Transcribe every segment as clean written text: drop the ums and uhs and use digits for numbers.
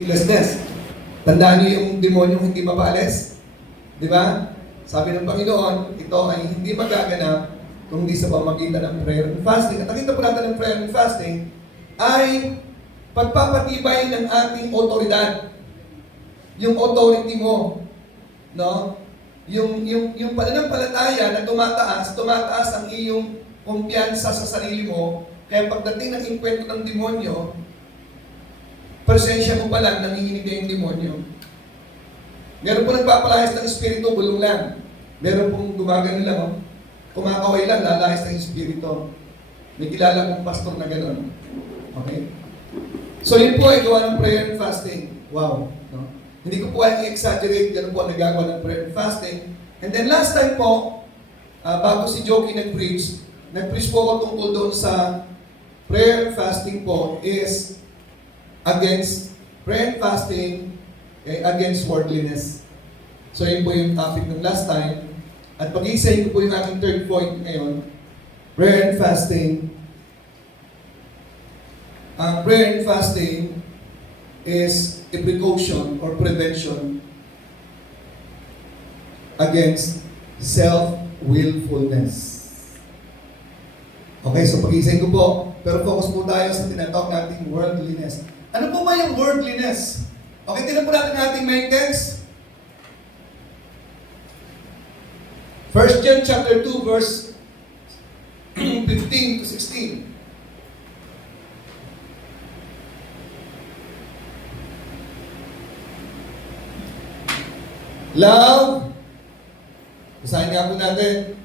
Lessness. Tandaan niyo yung demonyong hindi mapaalis. Di ba? Sabi ng Panginoon, ito ay hindi magaganap kung hindi sa pamagitan ng prayer and fasting. At nakita po natin ng prayer and fasting ay pagpapatibay ng ating otoridad. Yung authority mo. No? Yung pananampalataya na tumataas ang iyong kumpiyansa sa sarili mo. Kaya pagdating ng inkwento ng demonyo, presensya mo pa lang, nanginginig na yung demonyo. Meron po nagpapalayas ng espiritu, bulong lang. Meron pong gumagano lang, kumakaway lang, lalayas ng espiritu. May kilala kong pastor na gano'n. Okay? So yun po ay gawa ng prayer and fasting. Wow. No? Hindi ko po ay i-exaggerate, gano'n po ang nagagawa ng prayer and fasting. And then last time po, bago si Joky nag-preach po ako tungkol doon sa prayer and fasting po is against prayer and fasting, against worldliness. So yun po yung topic ng last time. At pag-iisahin ko po yung aking third point ngayon, prayer and fasting. Ang prayer and fasting is a precaution or prevention against self-willfulness. Okay, so pag-iisahin ko po, pero focus po tayo sa tinatawag nating worldliness. Ano po ba yung worldliness? Okay, tingnan po natin ang ating main text. 1 John chapter 2 verse 15 to 16. Love, basahin nga po natin.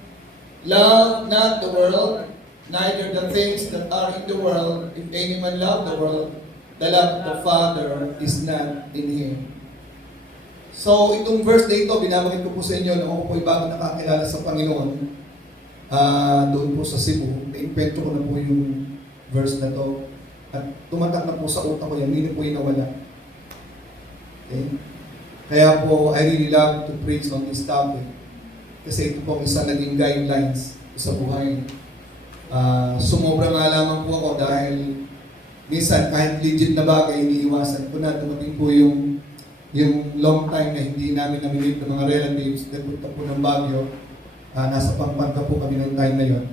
Love not the world, neither the things that are in the world. If any man love the world, the love of the Father is not in him. So, itong verse na ito, binabagay ko po sa inyo noong ako po'y bago nakakilala sa Panginoon, doon po sa Cebu. Na-invento ko na po yung verse na to. At tumatak na po sa utak ko yan, hindi na po yung nawala. Okay? Kaya po, I really love to preach on this topic. Kasi ito po ang isa naging guidelines sa buhay. Sumobra nga lamang po ako dahil minsan kahit legit na bagay, iniiwasan ko na. Dumating po yung long time na hindi namin namimit ng mga relatives. Nagpunta po ng Baguio. Nasa Pampanga po kami ng time na yon.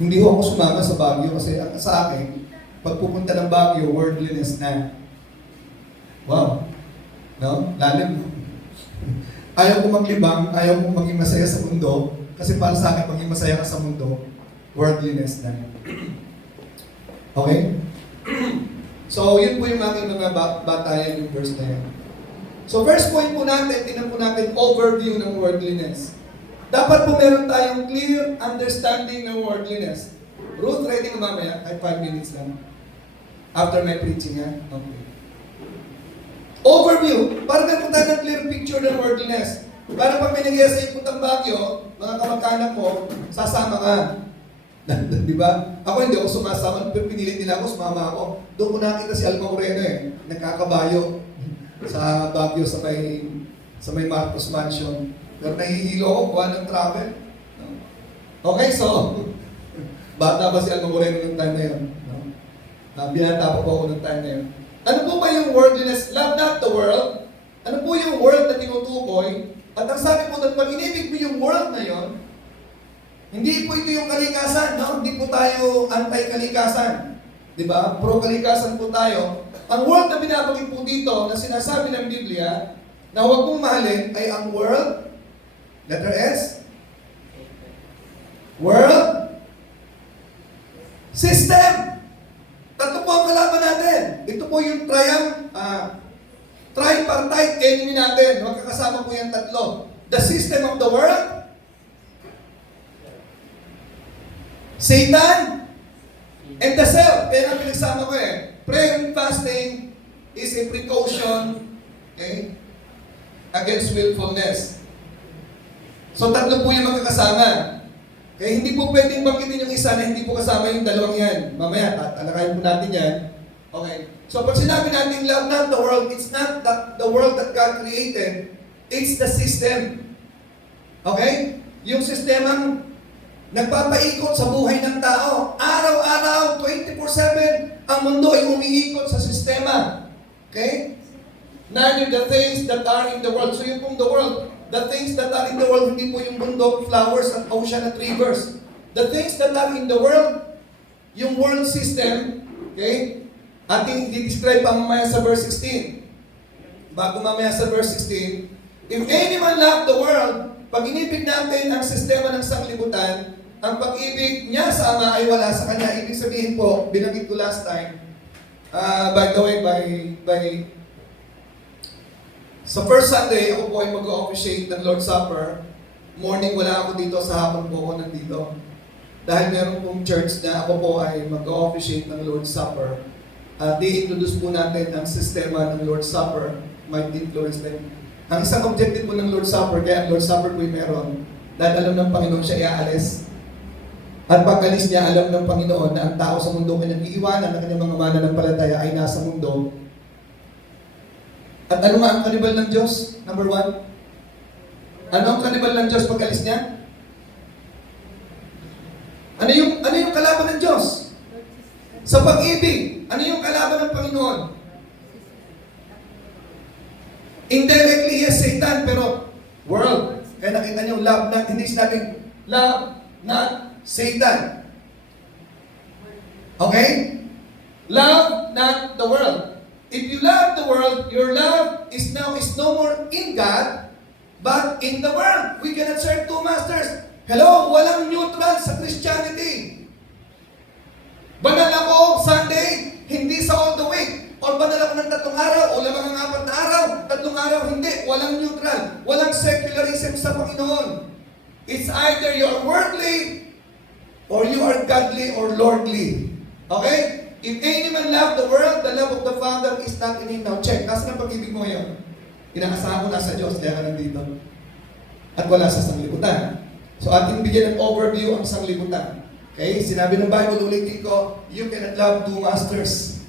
Hindi ho ako sumama sa Baguio kasi sa akin, pag pupunta ng Baguio, worldliness na. Wow. No? Lalim. Ayaw ko maglibang, ayaw ko maging masaya sa mundo. Kasi para sa akin, maging masaya ka sa mundo, worldliness na. Okay? So, yun po yung aking mga batayan yung verse na yan. So, first point po natin, tingnan po natin overview ng worldliness. Dapat po meron tayong clear understanding ng worldliness. Ruth, ready ka mamaya? Ay, 5 minutes lang. After my preaching, ha? Okay. Overview. Para meron tayo ng clear picture ng worldliness. Para pag may nagyaya sa iputang Baguio, mga kamag-anak mo, sasama ka. Di ba? Ako hindi ako sumasama, pero pinilit nila ako, sumama ako. Doon ko nakita si Alma Moreno nagkakabayo sa Baguio sa may Marcos Mansion. Pero nahihilo ako, kuha ng travel. Okay, so, bata ba si Alma Moreno ng time na yun? Binata pa po ako ng time na yun. Ano po ba yung worldliness? Love not the world. Ano po yung world na tinutukoy? At ang sabi po doon, pag inibig mo yung world na yon, hindi po ito yung kalikasan, no? Hindi po tayo anti-kalikasan. Di ba? Pro-kalikasan po tayo. Ang world na binabagay po dito, na sinasabi ng Biblia, na huwag mong mahalin, ay ang world, letter S, world, system. Tatlo po ang kalaban natin. Ito po yung tripartite enemy natin. Magkakasama po yung tatlo. The system of the world, Satan, and the self. Kaya nga pinagsama ko prayer and fasting is a precaution, okay, against willfulness. So tatlo po yung magkakasama. Kaya hindi po pwedeng banggitin yung isa na hindi po kasama yung dalawang yan. Mamaya, tatalakayin po natin yan. Okay. So pag sinabi natin love not the world, it's not the world that God created. It's the system. Okay? Yung sistemang nagpapaikot sa buhay ng tao. Araw-araw, 24/7, ang mundo ay umiikot sa sistema. Okay? Neither the things that are in the world. So yung pong the world, the things that are in the world, hindi po yung bundok, flowers, at ocean, at rivers. The things that are in the world, yung world system, okay? Ating i-describe pa mamaya sa verse 16. Bago mamaya sa verse 16, if any man love the world, pag inibig natin ang sistema ng sanglibutan, ang pag-ibig niya sa Ama ay wala sa Kanya. Ibig sabihin po, binanggit ko last time, by the way, sa first Sunday, ako po ay mag-officiate ng Lord's Supper. Morning, wala ako dito, sa hapon po ako nandito. Dahil meron pong church na ako po ay mag-officiate ng Lord's Supper. Di-introduce po natin ang sistema ng Lord's Supper, might influence them. Ang isang objective po ng Lord's Supper, kaya ang Lord's Supper po ay meron, dahil alam ng Panginoon siya iaalis. At pag-alis niya, alam ng Panginoon na ang tao sa mundo ay nag-iiwanan ng kanyang mga mananampalataya ay nasa mundo. At ano nga ang kanibal ng Diyos? Number 1. Ano ang kanibal ng Diyos pag-alis niya? Ano yung kalaban ng Diyos? Sa pag-ibig, ano yung kalaban ng Panginoon? Indirectly, yes, Satan, pero world. Kaya nakita niyo, love not, hindi sinabing love not Satan. Okay? Love not the world. If you love the world, your love is no more in God, but in the world. We cannot serve two masters. Hello, walang neutral sa Christianity. Banal ako Sunday, hindi sa all the week. Or banal ako ng 3 araw, o lamang ang 4 na araw. 3 araw, hindi. Walang neutral. Walang secularism sa Panginoon. It's either you're worldly, or you are godly or lordly. Okay? If any man love the world, the love of the Father is not in him. Now check, nasa ng pag-ibig mo ngayon? Inaasahan mo na sa Diyos, kaya ka nandito. At wala sa sanglibutan. So ating bigyan ng overview ang sanglibutan. Okay? Sinabi ng Bible, ulitin ko, you cannot love two masters.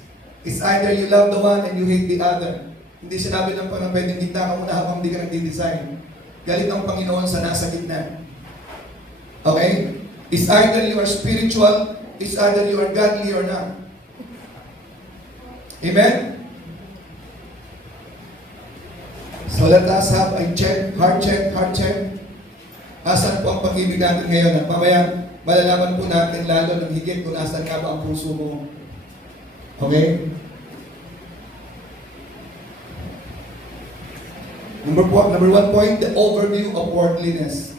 It's either you love the one and you hate the other. Hindi sinabi ng Panginoon, pwedeng kita ka muna habang hindi ka nagdi-design. Galit ang Panginoon sa nasa gitna. Okay? It's either you are spiritual, it's either you are godly or not. Amen? So let us have a check, heart check, heart check. Asan po ang pag-ibig natin ngayon? At mamaya, malalaman po natin lalo ng higit kung asan nga ba ang puso mo. Okay? Number 1 point, the overview of worldliness.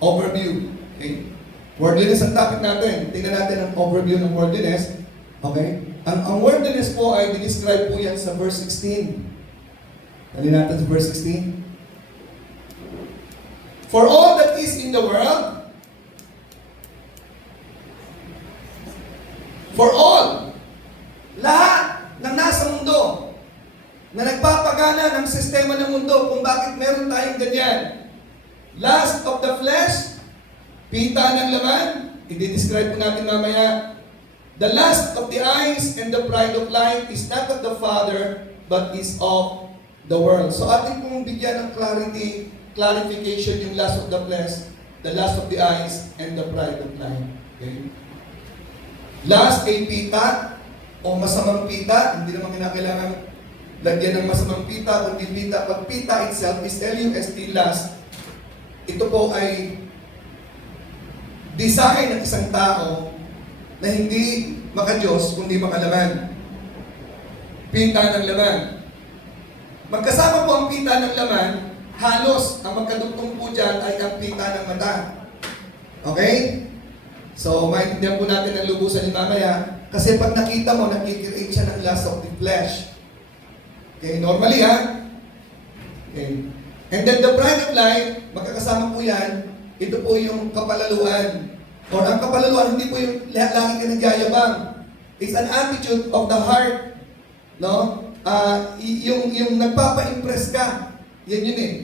Overview. Okay? Worldliness ang topic natin. Tingnan natin ang overview ng worldliness. Okay? Ang worldliness po ay describe po yan sa verse 16. Dali natin sa verse 16. For all that is in the world, for all, lahat ng nasa mundo, na nagpapagana ng sistema ng mundo kung bakit meron tayong ganyan. Lust of the flesh, pita ng laman, i-describe po natin mamaya. The lust of the eyes and the pride of life is not of the Father, but is of the world. So ating pong bigyan ng clarification yung lust of the flesh, the lust of the eyes, and the pride of life. Okay? Lust ay pita, o masamang pita, hindi naman kinakailangan lagyan ng masamang pita, kundi pita. Pag pita itself is L-U-S-T, lust, ito po ay design ng isang tao na hindi maka-Diyos, kundi makalaman. Pita ng laman. Magkasama po ang pita ng laman, halos ang magkadugtong po dyan ay ang pita ng mata. Okay? So, maintindihan po natin ang lubusan ni mamaya. Kasi pag nakita mo, nakikreate siya ng lust of the flesh. Okay, normally ha? Okay. And then the pride of life, magkakasama po yan, ito po yung kapalaluan. Or ang kapalaluan, hindi po yung lagi ka nagyayabang. It's an attitude of the heart. No? Yung nagpapa-impress ka. Yan yun eh.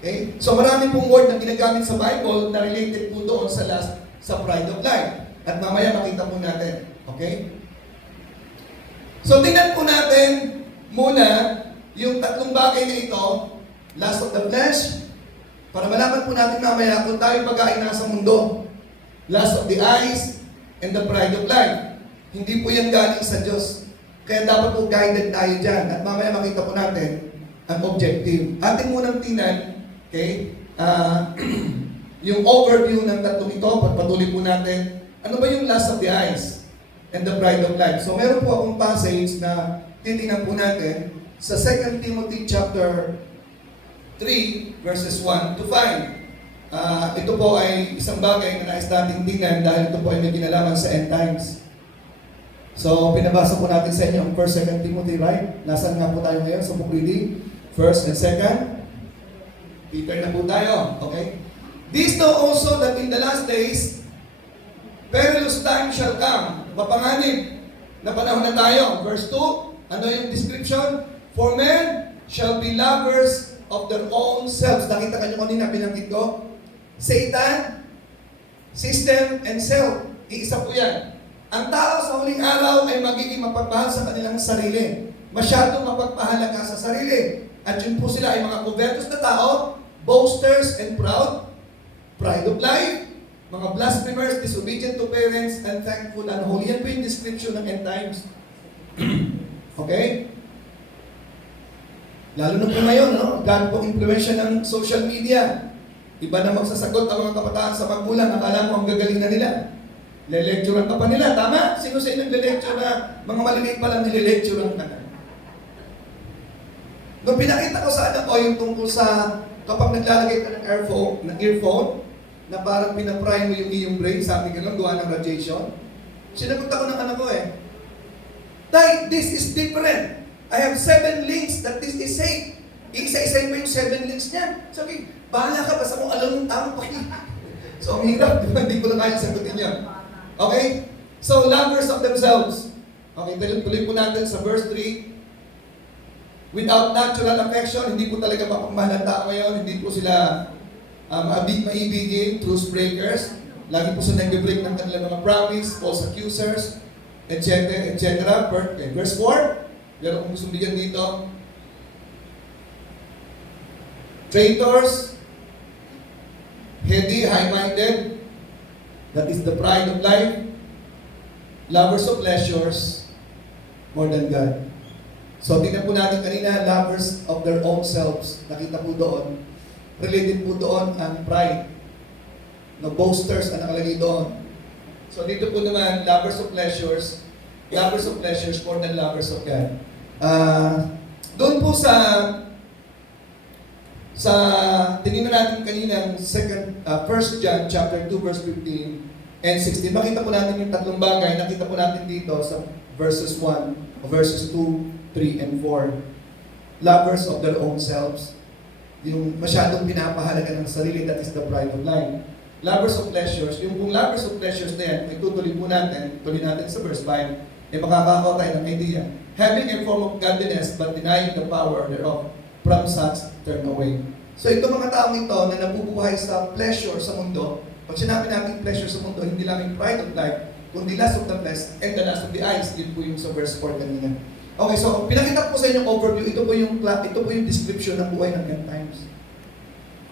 Okay? So marami pong word na ginagamit sa Bible na related po doon sa lust, sa pride of life. At mamaya makita po natin. Okay? So tingnan po natin muna yung tatlong bagay na ito, lust of the flesh, para malaman po natin mamaya kung tayo pag-aay nasa mundo. Lust of the eyes and the pride of life. Hindi po yan galing sa Diyos. Kaya dapat po guided tayo dyan. At mamaya makita po natin ang objective. Ating munang tingnan, okay, yung overview ng tatlong ito, pagpatuloy po natin, ano ba yung lust of the eyes and the pride of life? So meron po akong passage na titingnan po natin sa 2 Timothy chapter 3 verses 1 to 5. Ito po ay isang bagay na nais natin tingnan dahil ito po ay may kinalaman sa end times. So, pinabasa po natin sa inyo ang 1st, 2 Timothy, right? Nasaan nga po tayo ngayon sa book reading? 1st and 2nd? Peter na po tayo, okay? This know also that in the last days, perilous time shall come. Mapanganib na panahon na tayo. Verse 2, ano yung description? For men shall be lovers of their own selves. Nakita ka nyo kanina, binanggit ko? Satan, system, and self. Iisa po yan. Ang tao sa huling araw ay magiging mapagmahal sa kanilang sarili. Masyadong mapagpahalaga sa sarili. At yun po sila ay mga covetous na tao, boasters and proud, pride of life, mga blasphemers, disobedient to parents, unthankful, unholy. Yan po yung description ng end times. Okay? Lalo na po ngayon, no? Gan po impluensya ng social media. Iba na magsasagot ang mga kabataan sa magulang, akala mo ang gagaling na nila. Lelecturean ka pa nila, tama? Sino sa inyo naglelecture na mga maliliit pa lang nilelecturean ka na? Nung pinakita ko sa anak ko yung tungkol sa kapag naglalagay ka ng earphone, na parang pinapry mo yung iyong brain, sabi ka lang, gawa ng radiation. Sinagot ako ng anak ko Tay, this is different. I have 7 links that this is safe. Isa-isa mo yung 7 links niya. Sabi, bahala ka, basta mo alam yung tamang pakita. So, ang hirap, hindi ko lang kaya sagutin niya. Okay? So, lovers of themselves. Okay, tuloy po natin sa verse 3. Without natural affection, hindi po talaga mapagmahal ang tao ngayon. Hindi po sila maibigin, truth breakers. Lagi po sila nag-break ng kanilang mga promise, false accusers, etc. etc. Okay, verse 4. Pero kung gusto bigyan dito, traitors, heady, high-minded, that is the pride of life, lovers of pleasures, more than God. So, tingnan po natin kanina, lovers of their own selves. Nakita po doon, related po doon ang pride. No, boasters ang nakalagay doon. So, dito po naman, lovers of pleasures more than lovers of God. Doon po sa tingnan natin kanina 1 John chapter 2 verse 15 and 16. Makita po natin yung tatlong bagay. Nakita po natin dito sa verses 1, verses 2, 3, and 4. Lovers of their own selves. Yung masyadong pinapahalaga ng sarili, that is the pride of life. Lovers of pleasures. Yung pong lovers of pleasures na yan, itutuloy po natin, tuloy natin sa verse 5, makakakaw tayo ng idea. Having a form of godliness but denying the power thereof, from such turn away. So ito mga taong ito na nabubuhay sa pleasure sa mundo, pag sinabi natin pleasure sa mundo, hindi lang yung pride of life, kundi lust of the flesh and the lust of the eyes. Yun po yung sa verse 4 kanina. Okay, so pinakita ko sa inyo overview, ito po yung description ng buhay ng end times.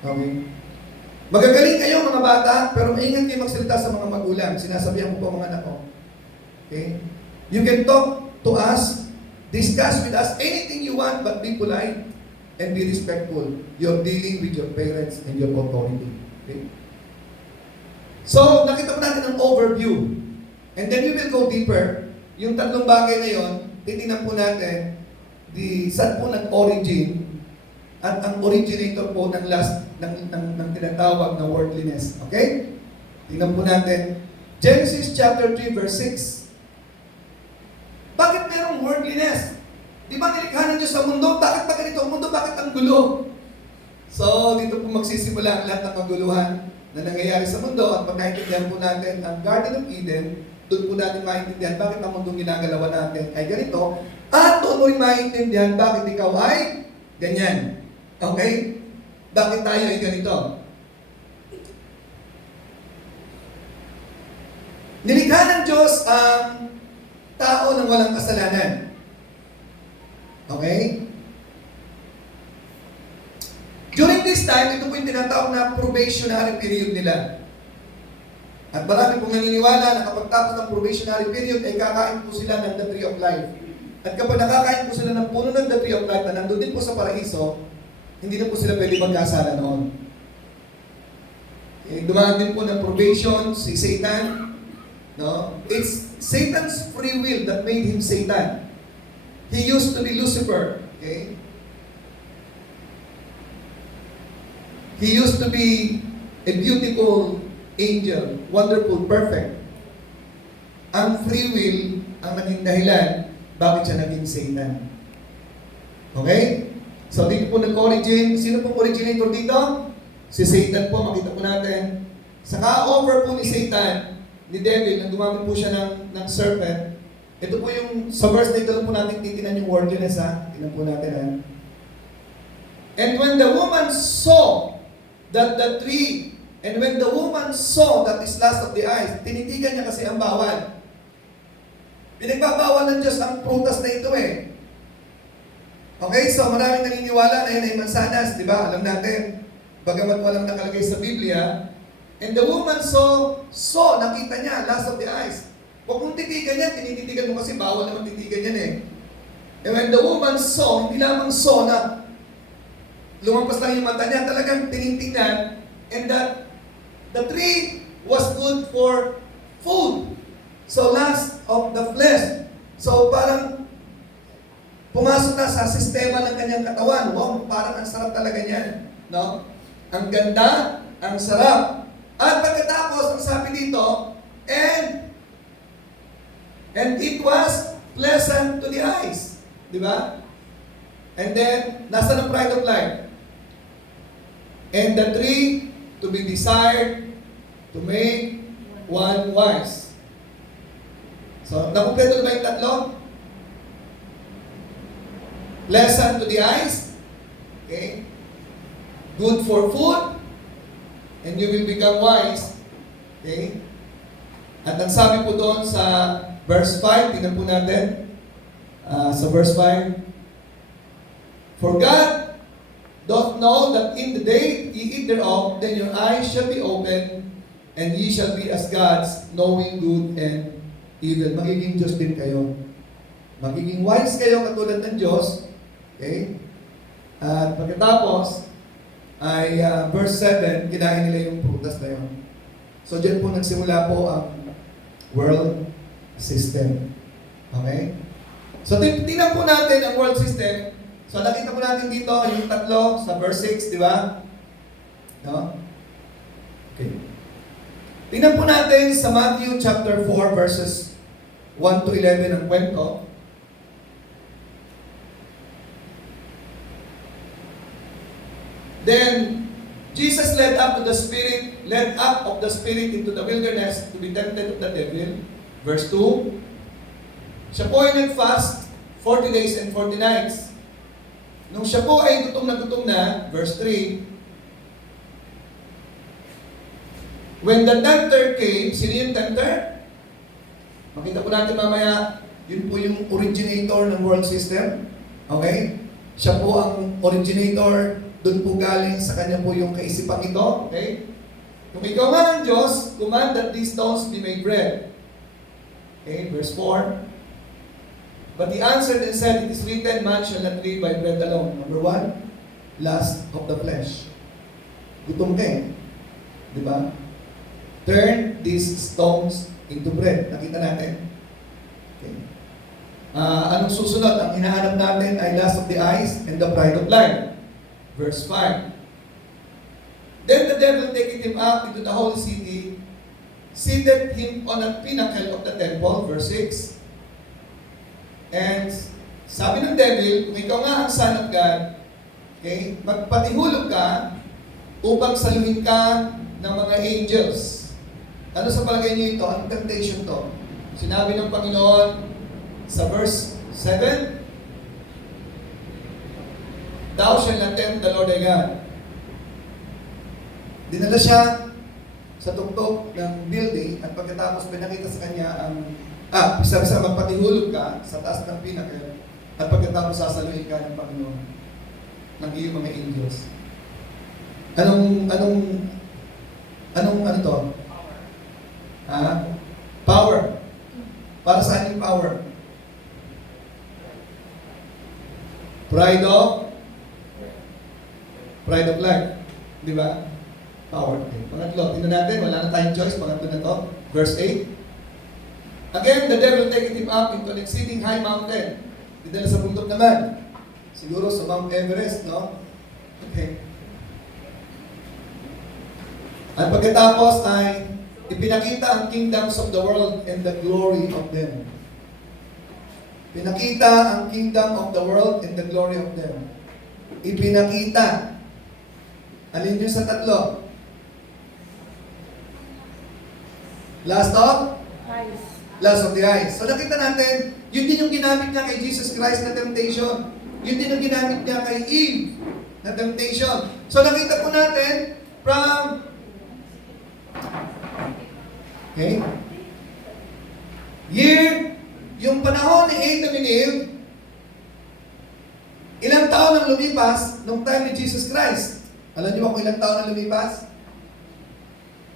Okay? Magagaling kayo mga bata, pero maingat kayo magsalita sa mga magulang. Sinasabihan ko po mga anak ko. Okay? You can talk to us, discuss with us anything you want, but be polite and be respectful. You're dealing with your parents and your authority. Okay? So, nakita po natin ang overview. And then we will go deeper. Yung tatlong bagay na yon, titingnan po natin saan po nag-origin at ang originator po ng tinatawag na worldliness. Okay? Tingnan po natin. Genesis chapter 3 verse 6. Bakit merong worldliness? Di ba nilikha ng Diyos sa mundo? Bakit ba ganito ang mundo? Bakit ang gulo? So, dito po magsisimula ang lahat ng kaguluhan na nangyayari sa mundo at pag naintindihan po natin ang Garden of Eden, doon po natin maintindihan bakit ang mundong ginagalawan natin ay ganito at doon mo maintindihan bakit ikaw ay ganyan. Okay? Bakit tayo ay ganito? Nilikha ng Diyos ang tao ng walang kasalanan. Okay? During this time, ito po yung tinatawag na probationary period nila. At marami pong naniniwala na kapag tapos ng probationary period, ay kakain po sila ng the tree of life. At kapag nakakain po sila ng puno ng the tree of life na nandun din po sa paraiso, hindi na po sila pwede magkasala noon. Dumaan din po ng probation si Satan. No? It's Satan's free will that made him Satan. He used to be Lucifer. Okay? He used to be a beautiful angel, wonderful, perfect. Ang free will ang naging dahilan bakit siya naging Satan. Okay? So dito po nag-origin. Sino pong originator dito? Si Satan po, makita po natin. Sa ka-over po ni Satan, ni Devil, nang gumamit po siya ng serpent, ito po yung, sa verse na ito lang po natin titinan yung wordiness ha. Tingnan po natin ha. And when the woman saw that the tree, and when the woman saw that is lust of the eyes, tinitigan niya kasi ang bawal. Pinagbabawal ng Diyos ang prutas na ito eh. Okay, so maraming naniniwala na yan ay mansanas, di ba? Alam natin, bagamat walang nakalagay sa Biblia, and the woman saw, nakita niya, lust of the eyes. Huwag mong titigan yan, tinititigan mo kasi bawal naman titigan yan eh. And when the woman saw, hindi lamang saw na lumampas lang yung mata niya, talagang tinitingnan, and that the tree was good for food. So, lust of the flesh. So, parang pumasok na sa sistema ng kanyang katawan. Wow, parang ang sarap talaga niyan. No? Ang ganda, ang sarap. At pagkatapos, ang sabi dito, and it was pleasant to the eyes. Di ba? And then, nasa ng pride of life. And the tree to be desired to make one wise. So, nakumpleto ba yung tatlo? Pleasant to the eyes. Okay. Good for food. And you will become wise. Okay. At ang sabi po doon sa verse 5, tingnan po natin. Sa verse 5. For God doth know that in the day ye eat thereof, then your eyes shall be opened, and ye shall be as gods, knowing good and evil. Magiging Diyos din kayo. Magiging wise kayo katulad ng Diyos. Okay? At pagkatapos, ay verse 7, kinain nila yung prutas na yun. So, dyan po nagsimula po ang world system. Okay? So, tingnan po natin ang world system. So, nakita po natin dito yung tatlo sa verse 6, di ba? No? Okay. Tingnan po natin sa Matthew chapter 4 verses 1 to 11 ang kwento. Then Jesus led up of the spirit into the wilderness to be tempted of the devil. Verse 2. Siya po ay nag-fast 40 days and 40 nights. Nung siya po ay gutom na, verse 3. When the tempter came, sino yung tempter? Makita po natin mamaya, yun po yung originator ng world system. Okay? Siya po ang originator, doon po galing sa kanya po yung kaisipang ito. Okay? Kung ikaw nga ng Diyos, command that these stones be made bread. Okay, verse 4. But he answered and said, it is written, man shall not live by bread alone. Number 1, lust of the flesh. Gutom ka eh. Di ba? Turn these stones into bread. Nakita natin. Okay. Anong susunod? Ang hinahanap natin ay lust of the eyes and the pride of life. Verse 5. Then the devil taking him up into the holy city, seated him on a pinnacle of the temple. Verse 6. And sabi ng devil, kung ikaw nga ang Son of God, okay, magpatihulog ka upang saluhin ka ng mga angels. Ano sa palagay niyo ito? Anong temptation to? Sinabi ng Panginoon sa verse 7, Thou shalt not tempt the Lord thy God. Dinala siya sa tuktok ng building at pagkatapos pinakita sa kanya ang bisa-bisa magpatihulog ka sa taas ng pinnacle at pagkatapos sasaluhin ka ng Panginoon ng iyong mga angels. Ano to? Power. Para saan yung power? Pride of life. Di ba? Power. Okay. Pangatlo, tingnan natin, wala na tayong choice. Pangatlo na to. Verse 8. Again, the devil taking him up into an exceeding high mountain. Dinala sa bundok naman. Siguro sa Mount Everest, no? Okay. At pagkatapos ay ipinakita ang kingdoms of the world and the glory of them. Pinakita ang kingdom of the world and the glory of them. Ipinakita. Alin yun sa tatlo? Last of? Eyes. Last of the eyes. So nakita natin, yun din yung ginamit niya kay Jesus Christ na temptation. Yun din yung ginamit niya kay Eve na temptation. So nakita po natin from yung panahon ni Adam and Eve, ilang taon ang lumipas nung time ni Jesus Christ? Alam niyo ba kung ilang taon ang lumipas?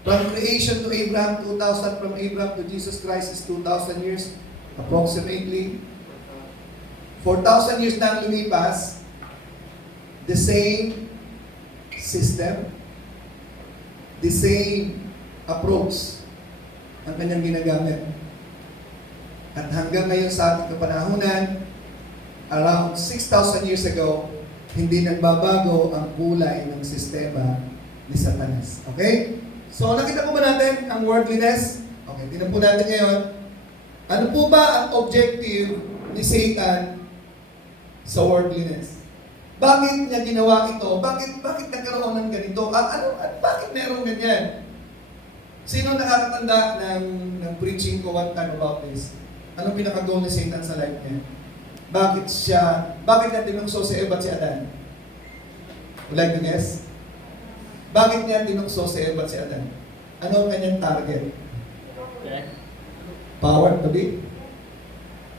From creation to Abraham, 2,000. From Abraham to Jesus Christ is 2,000 years. Approximately. 4,000 years na ang lumipas. The same system. The same approach ang kanyang ginagamit. At hanggang ngayon sa ating kapanahunan, around 6,000 years ago, hindi nagbabago ang kulay ng sistema ni Satanas. Okay? So, nakita po ba natin ang worldliness? Okay, tingnan po natin ngayon. Ano po ba ang objective ni Satan sa worldliness? Bakit niya ginawa ito? Bakit nagkaroon ng ganito? At bakit meron ganyan? Sino nakakatanda ng preaching ko one time about this? Anong pinaka-goal ni Satan sa life niya? Bakit niya tinukso si Eva at si Adan? Would like to guess? Bakit niya tinukso si Eva at si Adan? Ano ang kanyang target? Power to be?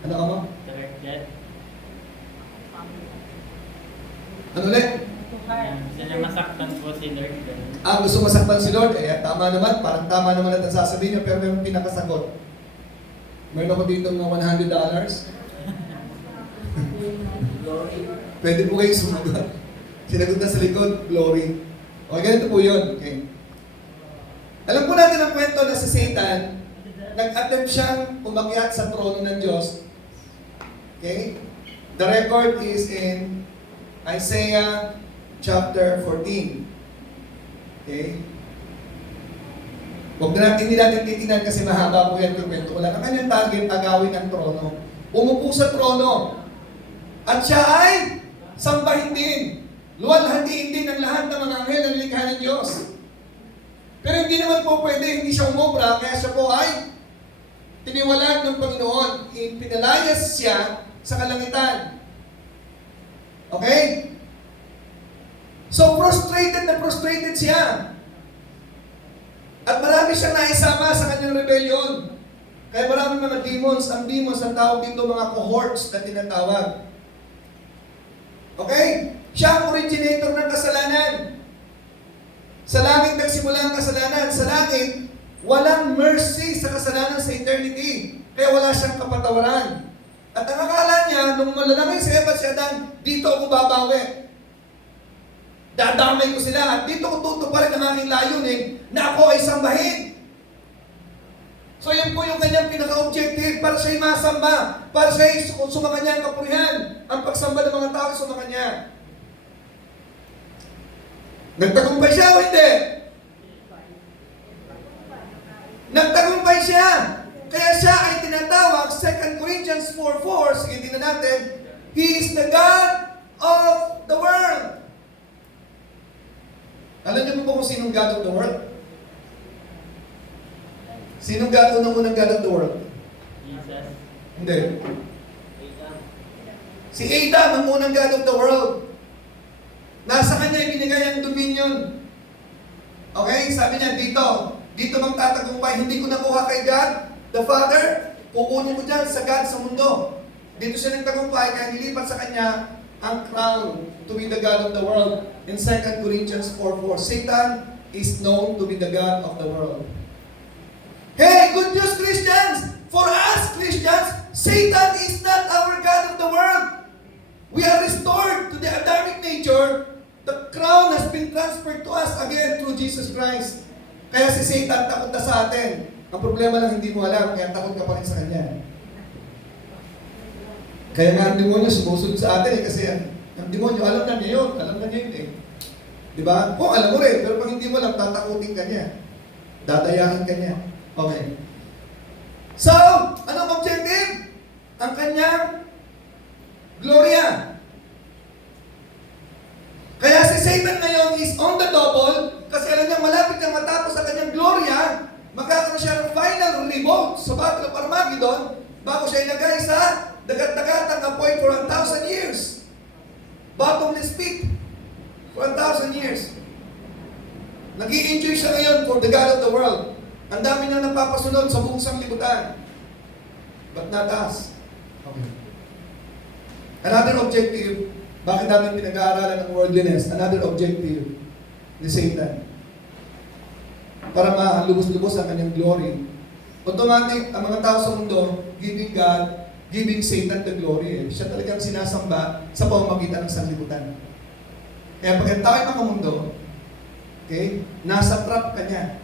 Ano ka mo? Ano ulit? Gusto niya masaktan po si Lord. Gusto masaktan si Lord? Tama naman. Parang tama naman natin sasabihin niyo, pero may pinakasagot. Meron ako dito ng $100. Pwede po kayo sumagot. Sinagot na sa likod, glory. Okay, ganito po yun. Okay. Alam po natin ang kwento na si Satan, nag-attempt siyang umakyat sa trono ng Diyos. Okay? The record is in Isaiah chapter 14. Okay? Hindi natin titignan kasi mahaba po yan yung kwento ko lang. Ang kanyang target, agawin ang trono. Umupo sa trono. At siya ay sambahin din. Luwalhatiin din ang lahat ng mga anghel na nilikha ng Diyos. Pero hindi naman po pwede, hindi siya umobra, kaya siya po ay tiniwalag ng Panginoon. Pinalayas siya sa kalangitan. Okay? So frustrated siya. At marami siyang naisama sa kanyang rebellion. Kaya maraming mga demons. Ang demons, ang tawag dito mga cohorts na tinatawag. Okay? Siya ang originator ng kasalanan. Sa langit nagsimula ang kasalanan. Sa langit, walang mercy sa kasalanan sa eternity. Kaya wala siyang kapatawaran. At ang akala niya, nung malalangin si Eva at si Adan, dito ako babawi. Dadamay ko sila at dito ko tutuparin ang aking layunin na ako ay sambahin. So yan po yung kanyang pinaka-objective para siya'y masamba, para siya'y sumakanya ang kapurihan, ang pagsamba ng mga tao sumakanya. Nagtagumpay siya o hindi? Nagtagumpay siya. Kaya siya ay tinatawag, 2 Corinthians 4:4, sige tingnan natin, He is the God of the world. Alam niyo po kung sinong God of the world? Sinong unang God of the world? Jesus. Hindi. Si Adam ang unang God of the world. Nasa kanya ibinigay ang dominion. Okay? Sabi niya, dito magtatagumpay. Hindi ko nakuha kay God, the Father. Kukunin ko dyan sa God sa mundo. Dito siya nagtagumpay, kaya nilipat sa kanya ang crown to be the God of the world. In 2 Corinthians 4:4, Satan is known to be the God of the world. Hey, good news Christians! For us Christians, Satan is not our God of the world. We are restored to the Adamic nature. The crown has been transferred to us again through Jesus Christ. Kaya si Satan takot na sa atin. Ang problema lang hindi mo alam, kaya takot ka pa rin sa kanya. Kaya nga ang demonyo sumusunod sa atin kasi ang demonyo alam na niya yun. Alam na niya yun eh. Diba? Kung alam mo rin, pero pag hindi mo alam, tatakutin ka niya. Dadayakin ka niya. Okay. So, anong objective? Ang kanyang gloria. Kaya si Satan ngayon is on the double kasi alam niya malapit niyang matapos ang kanyang gloria, magkakaroon siya ng final revolt sa Battle of Armageddon bago siya ilagay sa dagat-dagatang apoy for 1,000 years. Bottomless pit for 1,000 years. Nag-i-enjoy siya ngayon for the God of the world. Ang dami niyang napapasunod sa buong sanglibutan. But not us. Okay. Another objective, bakit namin pinag-aaralan ng worldliness? Another objective ni Satan. Para malubos-lubos ang kanyang glory. Automatic, ang mga tao sa mundo, giving God, giving Satan the glory. Siya talagang sinasamba sa pamamagitan ng sanlibutan. Kaya pag tayo mga mundo, okay, nasa trap ka niya.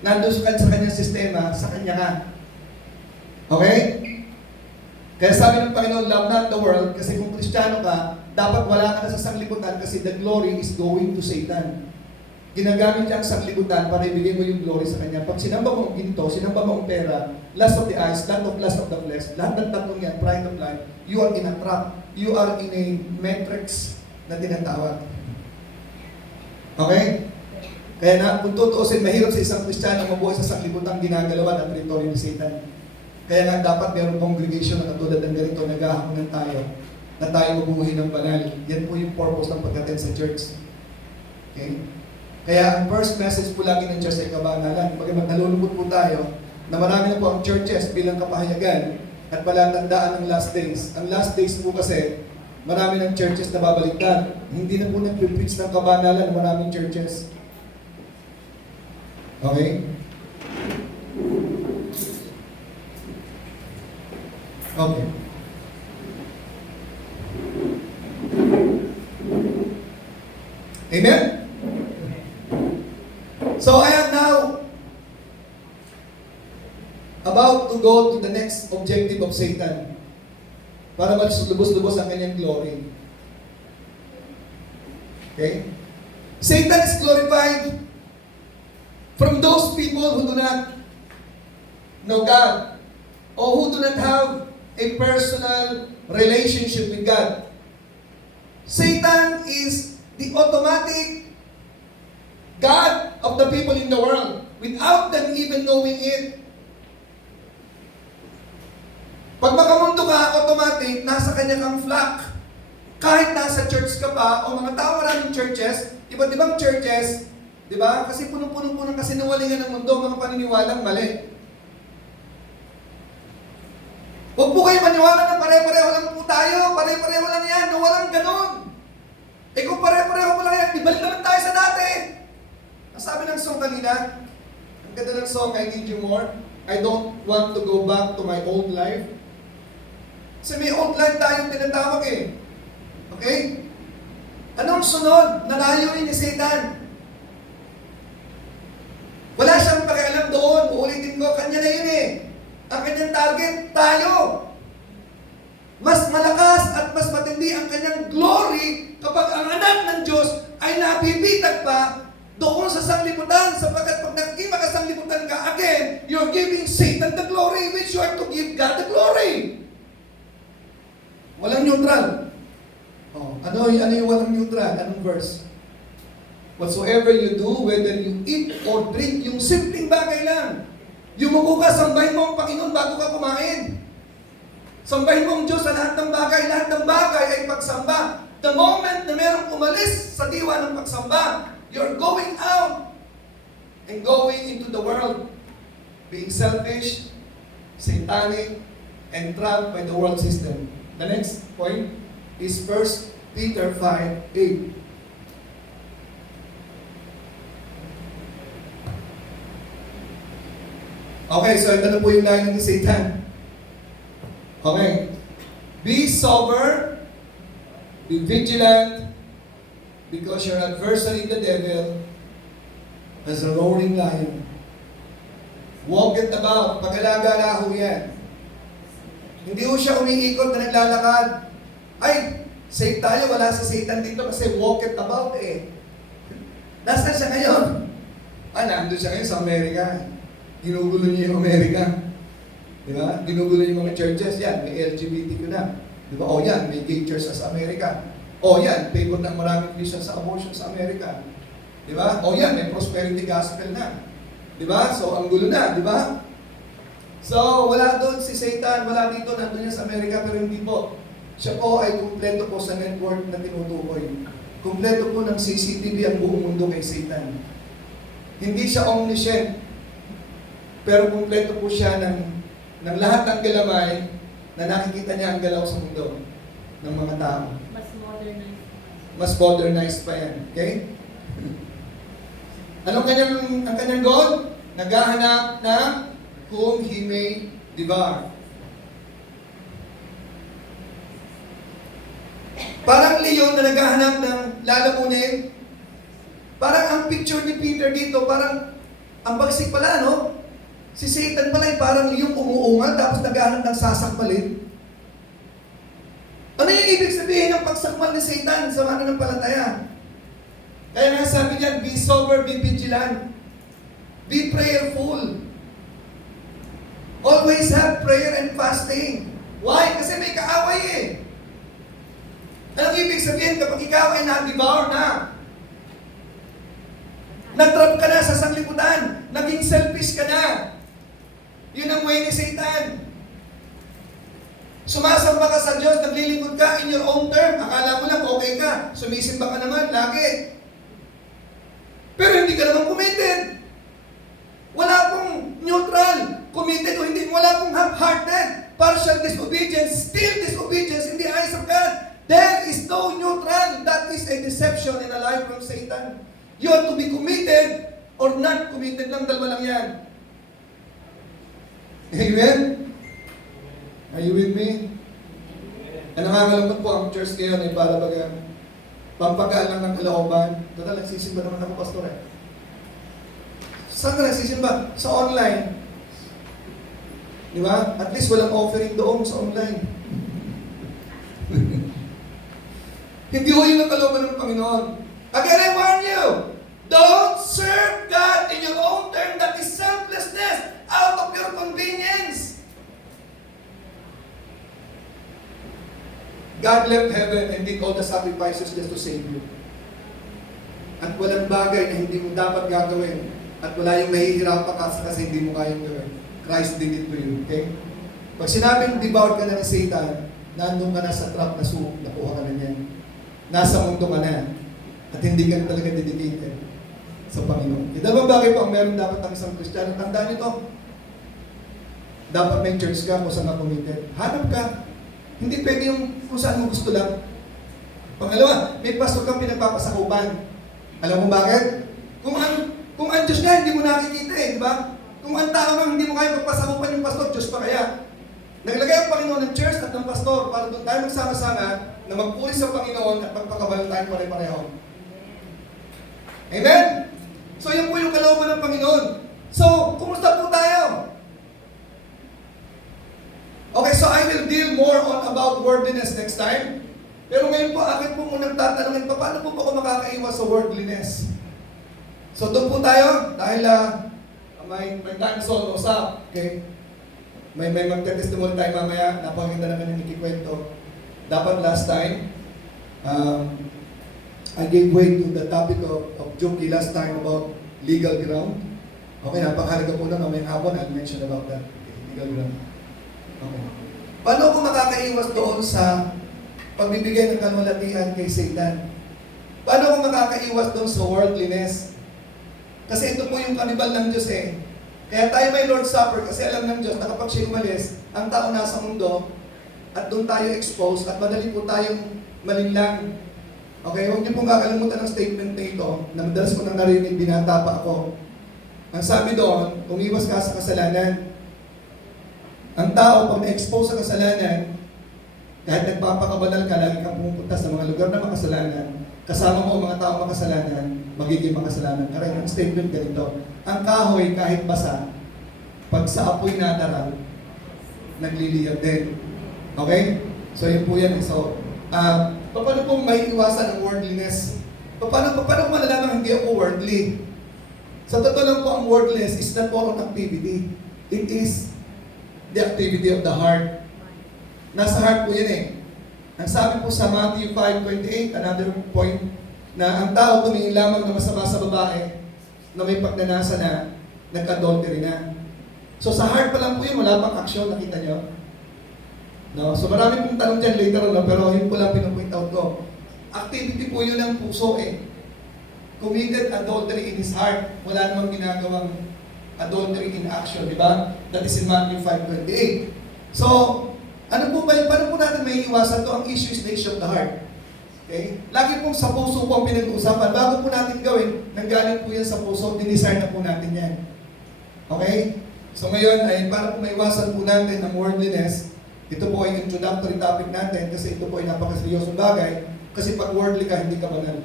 Nandun ka sa kanyang sistema, sa kanya ka. Okay? Kaya sabi ng Panginoon, love not the world, kasi kung Kristiyano ka, dapat wala ka na sa sanglibutan kasi the glory is going to Satan. Ginagamit niya ang sanglibutan para ibigay mo yung glory sa kanya. Pag sinamba mo ang ginto, sinamba mo ang pera, lust of the eyes, lust of the flesh, lahat ng tatlong yan, pride of life, you are in a trap. You are in a matrix na tinatawag. Okay? Kaya na, kung tutuusin, mahirap sa isang Kristiyano mabuhay sa sanglibutan ginagalawan ang teritoryo ni Satan. Kaya nga dapat mayroong congregation na katulad ng ganito, naghahaponan tayo, na tayo mabuhay ng banal. Yan po yung purpose ng pag-attend sa church. Okay? Kaya ang first message po lagi ng church ay kabanalan. Pag nalulubot po tayo, na marami na po ang churches bilang kapahayagan at palatandaan ng last days. Ang last days po kasi, marami ng churches na babaliktad. Hindi na po nag-preach ng kabanalan ng maraming churches. Okay? Okay. Amen? So I am now about to go to the next objective of Satan para malubos-lubos ang kanyang glory. Okay? Satan is glorified from those people who do not know God or who do not have a personal relationship with God. Satan is the automatic God of the people in the world without them even knowing it. Pag makamundo ka, automatic, nasa kanya kang flock. Kahit nasa church ka pa, o mga tao maraming churches, iba't ibang churches, di ba? Kasi punong-punong ng kasinungalingan ng mundo, mga paniniwalang mali. Huwag po kayo maniwala na pare-pareho lang po tayo, pare-pareho lang yan, no, walang ganon. Eh kung pare-pareho mo lang yan, ibalik naman tayo sa dati. Ang sabi ng song kanina, ang ganda ng song, I Need You More, I don't want to go back to my old life. Kasi may old life tayong tinatawag eh. Okay? Anong sunod na layunin ni Satan? Wala siyang pakialam doon, uulitin ko, kanya na yun eh. Ang kanyang target, tayo. Mas malakas at mas matindi ang kanyang glory kapag ang anak ng Diyos ay nabibitag pa doon sa sanglibutan, sapagkat pag naging makasanglibutan ka, again, you're giving Satan the glory which you are to give God the glory. Walang neutral. Oh, ano yung walang neutral? Anong verse? Whatsoever you do, whether you eat or drink, yung simpleng bagay lang. Yumuko ka, sambahin mo ang Panginoon bago ka kumain. Sambahin mo ang Diyos sa lahat ng bagay. Lahat ng bagay ay pagsamba. The moment na merong umalis sa diwa ng pagsamba, you're going out and going into the world, being selfish, satanic, and trapped by the world system. The next point is 1 Peter 5:8. Okay, so ito na po yung line ni Satan. Okay. Be sober, Be vigilant, because your adversary, the devil, as a roaring lion, walketh about. Pag-alagala ho yan. Hindi ho siya umiikot na naglalakad. Ay, safe tayo, wala sa Satan dito kasi walketh about eh. Nasaan siya ngayon? Nandun siya ngayon sa Amerika. Ginugulo niya yung Amerika. Di ba? Ginugulo niya yung mga churches. Yan, may LGBTQ na. Di ba? O yan, may gay church sa Amerika. O yan, favor ng maraming Christian sa abortion sa Amerika. Di ba? O yan, may prosperity gospel na. Di ba? So, ang gulo na, di ba? So, wala doon si Satan, wala dito, nandun niya sa Amerika, pero hindi po. Siya po ay kumpleto po sa network na tinutukoy. Kumpleto po ng CCTV ang buong mundo kay Satan. Hindi siya omniscient, pero kumpleto po siya ng lahat ng galamay na nakikita niya ang galaw sa mundo ng mga tao. Mas modernized pa yan. Okay? Anong ang kanyang goal? Naghahanap ng whom he may devour. Parang leon na naghahanap ng lalamunin. Parang ang picture ni Peter dito, parang ang bagsik pala, no? Si Satan pala ay parang leon umuungal tapos naghahanap ng sasakmalin. Ano yung ibig sabihin ng pagsakmal ni Satan sa mananampalataya? Kaya nga sabi niyan, be sober, be vigilant. Be prayerful. Always have prayer and fasting. Why? Kasi may kaaway eh. Anong ibig sabihin kapag ikaw ay na-devour na? Natrap ka na sa sanglibutan. Naging selfish ka na. Yun ang way ni Satan. Sumasamba ka sa Diyos, naglilingkod ka in your own term. Akala mo lang okay ka. Sumisimba ka naman, lagi. Pero hindi ka naman committed. Wala pong neutral. Committed o hindi. Wala pong half-hearted. Partial disobedience. Still disobedience in the eyes of God. There is no neutral. That is a deception in a life from Satan. You are to be committed or not committed lang. Dalawa lang yan. Amen? Are you with me? Ang nangangalambot po ang church ngayon ay para baga pampagaan lang ng kalooban. Total, nagsisimba naman ako, pastor eh. Saan ka nagsisimba? Sa online. Di ba? At least walang offering doon sa online. Hindi ko yun ang kalooban ng Panginoon. Again, I warn you, don't serve God in your own term. That is selflessness out of your convenience. God left heaven and did all the sacrifices just to save you. At walang bagay na hindi mo dapat gagawin. At wala yung mahihirapan ka kasi hindi mo kayang gawin. Christ did it to you. Okay? Pag sinabing devoured ka na ng Satan, nandun ka na sa trap na nakuha ka na niyan. Nasa mundo ka na. At hindi ka na talaga dedicated sa Panginoon. Yung dalawang bagay po ang meron dapat ang isang Kristiyano. Tandaan nyo to. Dapat may church ka kung saan ka committed. Hanap ka. Hindi pwede yung kung saan mo gusto lang. Pangalawa, may pastor kang pinagpapasakupan. Alam mo bakit? Kung ang Diyos nga, hindi mo nakikita eh, di ba? Kung ang tao nga, hindi mo kaya magpasakupan yung pastor, Diyos pa kaya? Naglagay ang Panginoon ng church at ng pastor para doon tayo magsama-sama na magpuri sa Panginoon at magpakabalan tayo pare-pareho. Amen? So, yun po yung kalooban ng Panginoon. So, kumusta po tayo? Okay, so I will deal more on about worldliness next time. Pero ngayon po, akin po munang tatanungin pa, paano po ako makakaiwas sa worldliness? So doon po tayo, dahil may time zone usap, okay? May magte-testimony tayo mamaya, napakita naman yung ikikwento. Dapat last time, I gave way to the topic of Joki last time about legal ground. Okay, napakahalaga po na mamayang hapon, I'll mention about that. Okay, legal ground. Okay. Paano ko makakaiwas doon sa pagbibigay ng kalwalatian kay Satan? Paano ko makakaiwas doon sa worldliness? Kasi ito po yung kanibal ng Diyos eh. Kaya tayo may Lord's Supper kasi alam ng Diyos na kapag siya umalis, ang tao nasa mundo at doon tayo exposed at madali po tayong malinlang. Okay, huwag niyo pong kakalimutan ng statement na ito na madalas ko nang narinig, binata pa ako. Ang sabi doon, umiwas ka sa kasalanan. Ang tao, pag na-expose sa kasalanan, Kahit nagpapakabanal ka, lagi kang pumupunta sa mga lugar na makasalanan, kasama mo ang mga tao makasalanan, magiging makasalanan ka rin. Ang statement ganito, ang kahoy kahit basa, pag sa apoy nadaral, nagliliyab din. Okay? So yun po yan. So, paano po may iwasan ang worldliness? Paano ko malalaman hindi ako worldly? Sa totoo lang po, ang worldliness is not more an activity. It is the activity of the heart. Nasa heart po yan eh. Ang sabi po sa Matthew 5:28, another point, na ang tao tumingin lamang na masama sa babae na may pagnanasa na nag-adultery na. So sa heart pa lang po yun, wala pang aksyon, nakita nyo? No? So marami pong tanong dyan later on, no? Pero yun po lang pinupoint out ko. Activity po yun ng puso eh. Committed adultery in his heart. Wala namang ginagawang adultery in action, di ba? That is in Matthew 5:28. So, paano po natin may iwasan to? Ang issue is the issue of the heart. Okay? Lagi pong sa puso po ang pinag-uusapan. Bago po natin gawin, nanggaling po yan sa puso, dinisar na po natin yan. Okay? So ngayon, ay para po maiwasan po natin ang worldliness, ito po ay introductory topic natin kasi ito po ay napakaseryosong bagay. Kasi pag worldly ka, hindi ka banal.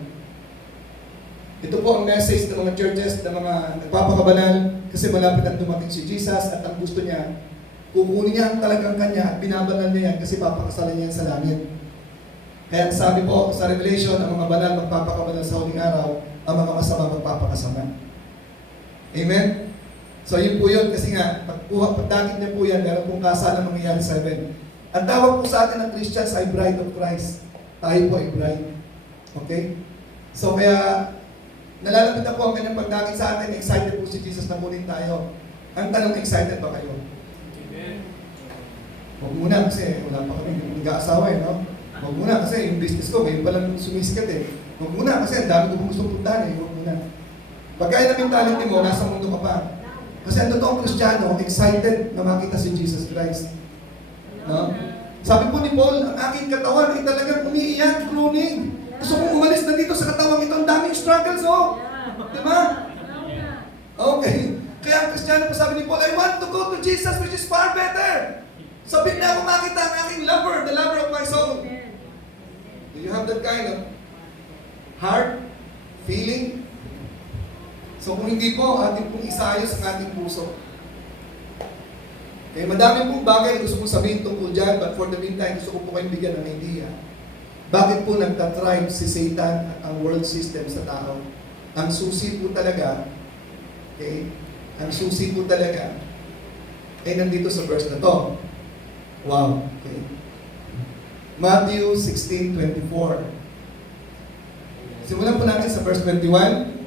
Ito po ang message ng mga churches, ng mga nagpapakabanal, kasi malapit ang dumating si Jesus at ang gusto niya, kukunin niya ang talagang kanya at binabanal niya yan kasi papakasalan niya yan sa langit. Kaya sabi po sa Revelation, ang mga banal magpapakabanal sa huling araw, ang mga masama magpapakasama. Amen? So yun po yun, kasi nga, pagdakit niya po yan, meron pong kasalang mangyayari sa heaven. Ang tawag po sa atin ng Christians ay bride of Christ. Tayo po ay bride. Okay? So kaya, nalalapit na po ang kanyang pagdakit sa atin, excited po si Jesus na muling tayo. Ang tanong, excited ba kayo? Huwag muna kasi wala pa kami nag-aasawa eh, no? Huwag muna kasi yung business ko, ngayon palang sumisikat eh. Huwag muna kasi ang dami ko gustong puntahan eh. Huwag muna. Pagkaya ng mentality mo, nasa mundo ka pa. Kasi ang totoong Kristiyano, excited na makita si Jesus Christ. No? Sabi po ni Paul, ang aking katawan ay talagang umiiyak, groaning. Gusto kong umalis na dito sa katawang ito, ang daming struggles, oh! Diba? Okay. Kaya ang Kristiyano po sabi ni Paul, I want to go to Jesus which is far better. Sabi na ako makita ang aking lover, the lover of my soul. Do you have that kind of heart, feeling? So kung hindi po, ating pong isayos ang ating puso. Okay, madami pong bagay na gusto kong sabihin tungkol dyan, but for the meantime, gusto ko po kayong bigyan ng idea. Bakit po nagtatribe si Satan at ang world system sa tao? Ang susi po talaga, okay, ang susi po talaga, ay nandito sa verse na to. Wow, okay. Matthew 16:24. Simulan po natin sa verse 21.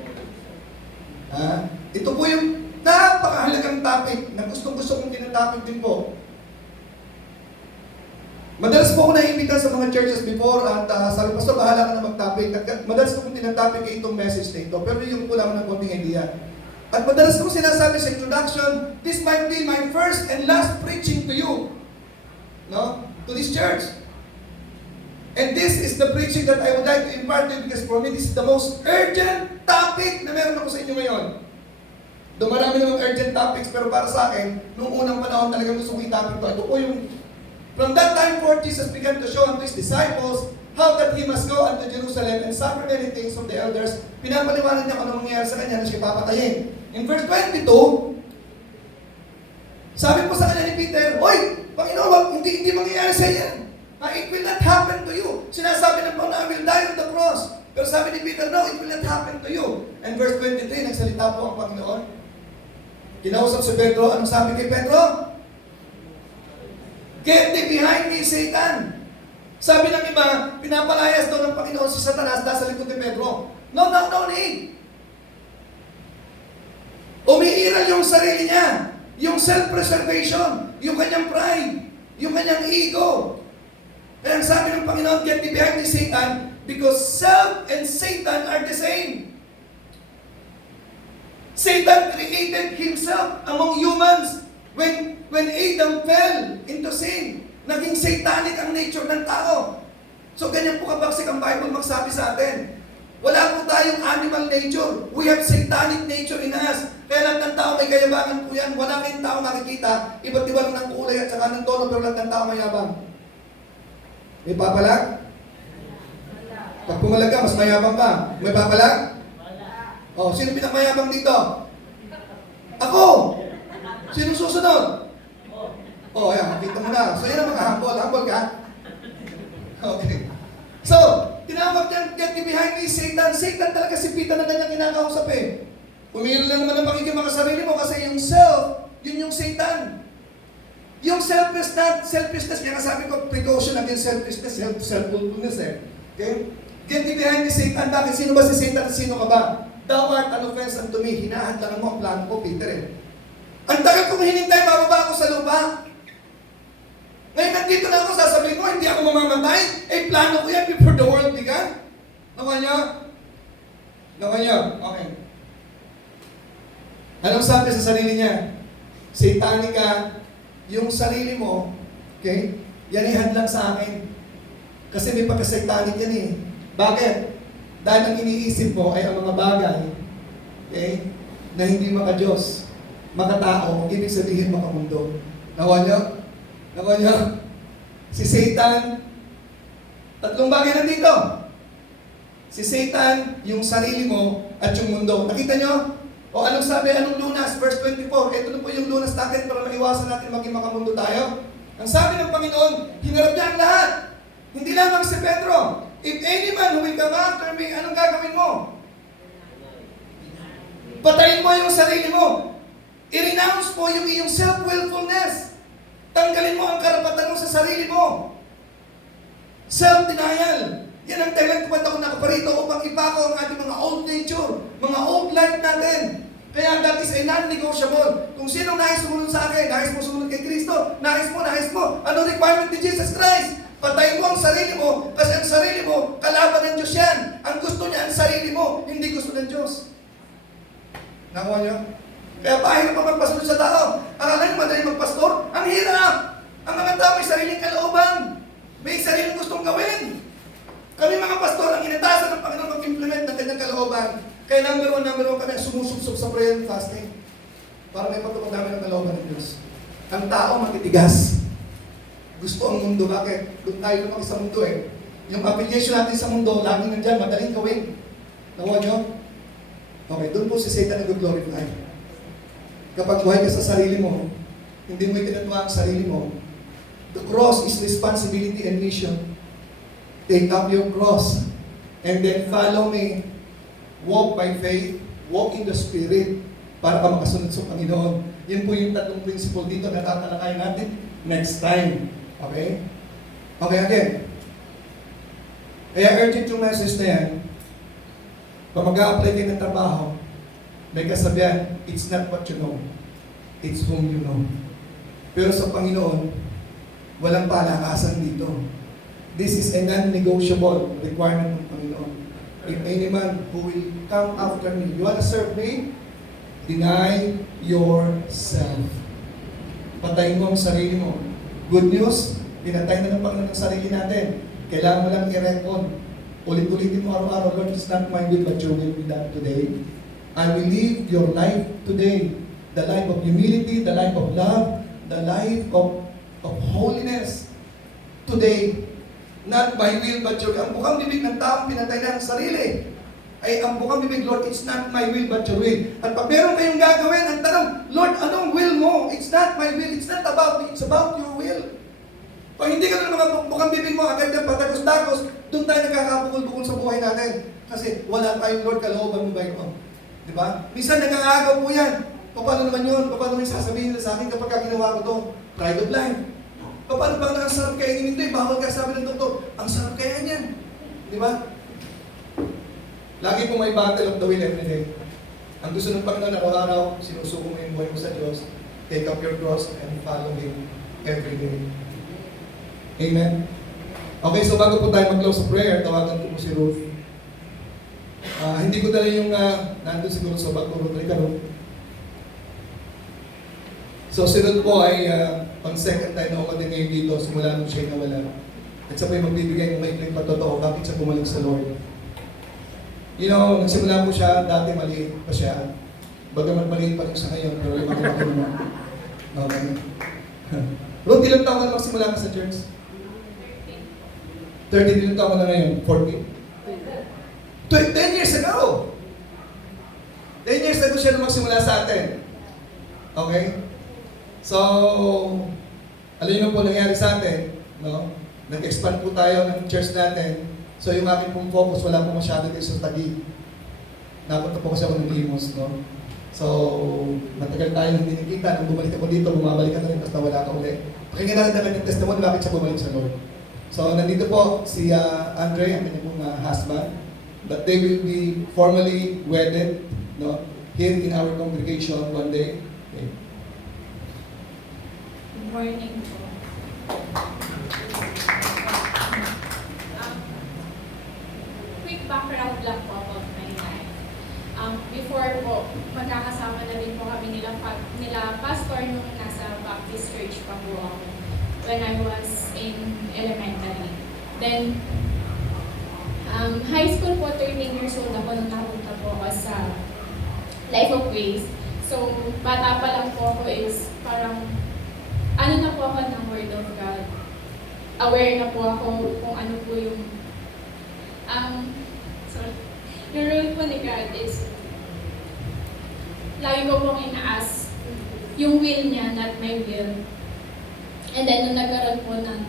Ito po yung napakahalagang topic na gustong-gusto kong tinatopic din po. Madalas po ako naiimbita sa mga churches before at sabi, Pastor, bahala ka na mag-topic. Madalas ko kong tinatopic itong message na ito, pero yung po lang ng konting idea. At madalas kong sinasabi sa introduction, this might be my first and last preaching to you. No? To this church. And this is the preaching that I would like to impart to you because for me, this is the most urgent topic na meron ako sa inyo ngayon. Dumarami namang urgent topics, pero para sa akin, noong unang panahon talagang gusto kong i-topic to. Ito po yung, from that time forth, Jesus began to show unto His disciples how that He must go unto Jerusalem and suffer many things from the elders. Pinapaliwanag niya kung ano mangyayari sa kanya na siya papatayin. In verse 22, sabi po sa kanya ni Peter, Hoy, Panginoon, hindi mangyayari sa iyan. It will not happen to you. Sinasabi ng Panginoon, I will die on the cross. Pero sabi ni Peter, no, it will not happen to you. And verse 23, nagsalita po ang Panginoon. Kinausap si Pedro, anong sabi kay Pedro? Get thee behind me, Satan. Sabi ng iba, pinapalayas daw ng Panginoon si Satanas nasa likod ni Pedro. No need. Umiiral yung sarili niya. Yung self-preservation, yung kanyang pride, yung kanyang ego. Kaya ang sabi ng Panginoon, get thee behind me, Satan, because self and Satan are the same. Satan created himself among humans when Adam fell into sin. Naging satanic ang nature ng tao. So ganyan po kabagsik ang Bible magsabi sa atin. Wala po tayong animal nature. We have satanic nature in us. Kaya lahat ng tao may kayabangan po yan. Wala kayong tao makikita. Iba't iba lang ng kulay at saka ng tono, pero lahat ng tao mayabang. May papalag? Pag pumalag ka, mas mayabang ka. May papalag? Oh, sino pinakamayabang dito? Ako! Sino susunod? Oh, ayan, makita mo na. So, yan ang mga humble. Humble ka? Okay. So, tinawag niyan, get behind me, Satan. Satan talaga si Peter na kanyang kinakausap eh. Umiral na naman ang pakinggan mga sarili mo kasi yung self, yun yung Satan. Yung selfishness, kaya sabi ko, precaution against selfishness, self-fulfillness eh. Okay? Get behind me, Satan. Bakit? Sino ba si Satan? Sino ka ba? Thou art an offense unto me. Hinahadlangan mo ang plano ko, Peter eh. Ang tagal kong hinintay, bababa ako sa lupa. Ngayon nandito na ako, sasabihin ko, hindi ako mamamatay. Eh, plano ko yan before the world began. Nakuha niyo? Nakuha niyo? Okay. Anong sabi sa sarili niya? Satanic ka, yung sarili mo, okay, yan ihadlang sa akin. Kasi may pagka-satanic yan eh. Bakit? Dahil ang iniisip mo ay ang mga bagay, okay, na hindi maka-Diyos, maka-tao, ibig sabihin maka-mundo. Nakuha niyo? Nakuha niyo? Si Satan, tatlong bagay nandito. Si Satan, yung sarili mo, at yung mundo. Nakita niyo? O anong sabi? Anong lunas? Verse 24. Ito na po yung lunas natin para maiwasan natin maging makamundo tayo. Ang sabi ng Panginoon, hinarap niya ang lahat. Hindi lamang si Pedro. If any man who will come after me, anong gagawin mo? Patayin mo yung sarili mo. I-renounce mo yung iyong self-willfulness. Tanggalin mo ang karapatan mo sa sarili mo. Self-denial. Yan ang dahilan kung ba't ako nakaparito upang ipako ang ating mga old nature, mga old life natin. Kaya that is a non-negotiable. Kung sino nais sumunod sa akin, nais mo sumunod kay Kristo, nais mo. Ano requirement ni Jesus Christ? Patayin mo ang sarili mo, kasi ang sarili mo, kalaban ng Diyos yan. Ang gusto niya, ang sarili mo, hindi gusto ng Diyos. Nakuha niyo? Kaya pahirap pa magpasunod sa tao. Akala niyo madali magpastor? Ang hirap! Ang mga tao may sariling kalooban. May sariling gustong gawin. Kami mga pastor, ang inatasan ng Panginoon mag-implement ng kanyang kalooban. Kaya number one kami ang sumusubsob sa prayer and fasting para may patupad namin ang kalooban ng Diyos. Ang tao matitigas. Gusto ang mundo. Bakit? Doon tayo lumaki sa mundo eh. Yung affiliation natin sa mundo, laging nandyan, madaling gawin. Nakuha nyo? Okay, doon po si Satan nag-glorify. Kapag buhay ka sa sarili mo, hindi mo itinatuwa ang sarili mo, the cross is responsibility and mission. Take up your cross and then follow me. Walk by faith, walk in the Spirit para ka makasunod sa Panginoon. Yan po yung tatlong principle dito na tatalakayin natin next time. Okay? Okay, again. Kaya urgent yung message na yan. Pag mag-a-apply kayo ng trabaho, may kasabihan, it's not what you know, it's whom you know. Pero sa Panginoon, walang palakasan dito. This is a non-negotiable requirement ng Panginoon. If any man who will come after me, you want to serve me? Deny yourself. Patayin mo ang sarili mo. Good news, pinatay na ng Panginoon ang sarili natin. Kailangan mo lang i-reckon. Ulit-ulitin mo araw-araw, Lord, it's not my will, but your will be done today. I will live your life today. The life of humility, the life of love, the life of holiness. Today, not my will, but your will. Ang bukang bibig ng taong pinatay na ang sarili. Ay, ang bukang bibig, Lord, it's not my will, but your will. At pag meron kayong gagawin, ang tanong, Lord, anong will mo? It's not my will, it's not about me, it's about your will. Pag hindi ka na mga bukang bibig mo, agad ng patagos-tagos, doon tayo nagkakabukol-bukol sa buhay natin. Kasi wala tayong, Lord, kalooban mo ba ito? Di ba? Minsan nag-aagaw po yan. Paano naman yun? Paano naman sasabihin nila sa akin kapag ginawa ko to? Pride of life. Paano ba ang sarap kaya ininto? Bawal ka sabi ng doktor, ang sarap kaya niyan. Di ba? Lagi po may battle of the will every day. Ang gusto ng Panginoon araw-araw, sinusuko mo yung buhay mo sa Diyos, take up your cross and follow Him every day. Amen? Okay, so bago po tayo mag-close sa prayer, tawagan ko po si Ruth. Hindi ko dala yung nandun siguro sa Baguro, talika Ruth. So si Ruth po ay pang second time na umating ngayon dito, simula nung siya nawala. At siya po yung magbibigay ng maikling patotoo, bakit siya bumalik sa Lord. You know, nagsimula po siya, dati maliit pa siya. Bagamat maliit pa rin siya ngayon, pero lumaki-laki naman. Okay. Ruth, ilang taon ka na magsimula ka sa church? 30 din taon na ngayon, 40. 10 years ago! 10 years ago siya na magsimula sa atin. Okay? So, alam niyo po nangyari sa atin, no? Nag-expand po tayo ng church natin. So, yung akin pong focus, wala po masyado dito sa Taguig. Napunta po kasi ako ng Limos, no? So, matagal tayo hindi nakita. Nung bumalik ako dito, bumabalik ka na rin, tapos nawala ka ulit. Pakinggan natin ang kanyang testimony, bakit siya bumalik sa Lord. So, nandito po si Andre, ang kanyang pong husband, that they will be formally wedded, no? Here in our congregation one day. Okay. Good morning po. Quick background lang po about my life. Before po, magkakasama na rin po kami nila pastor nung nasa Baptist Church pa po ako when I was in elementary. Then, high school po, 13 years old ako nung napunta po ako sa Life of Grace. So, bata pa lang po ako is parang ano na po ako ng Word of God. Aware na po ako kung ano po yung yung rule po ni God is lagi ko pong ina-ask yung will niya, not my will. And then, nung nagkaroon po ng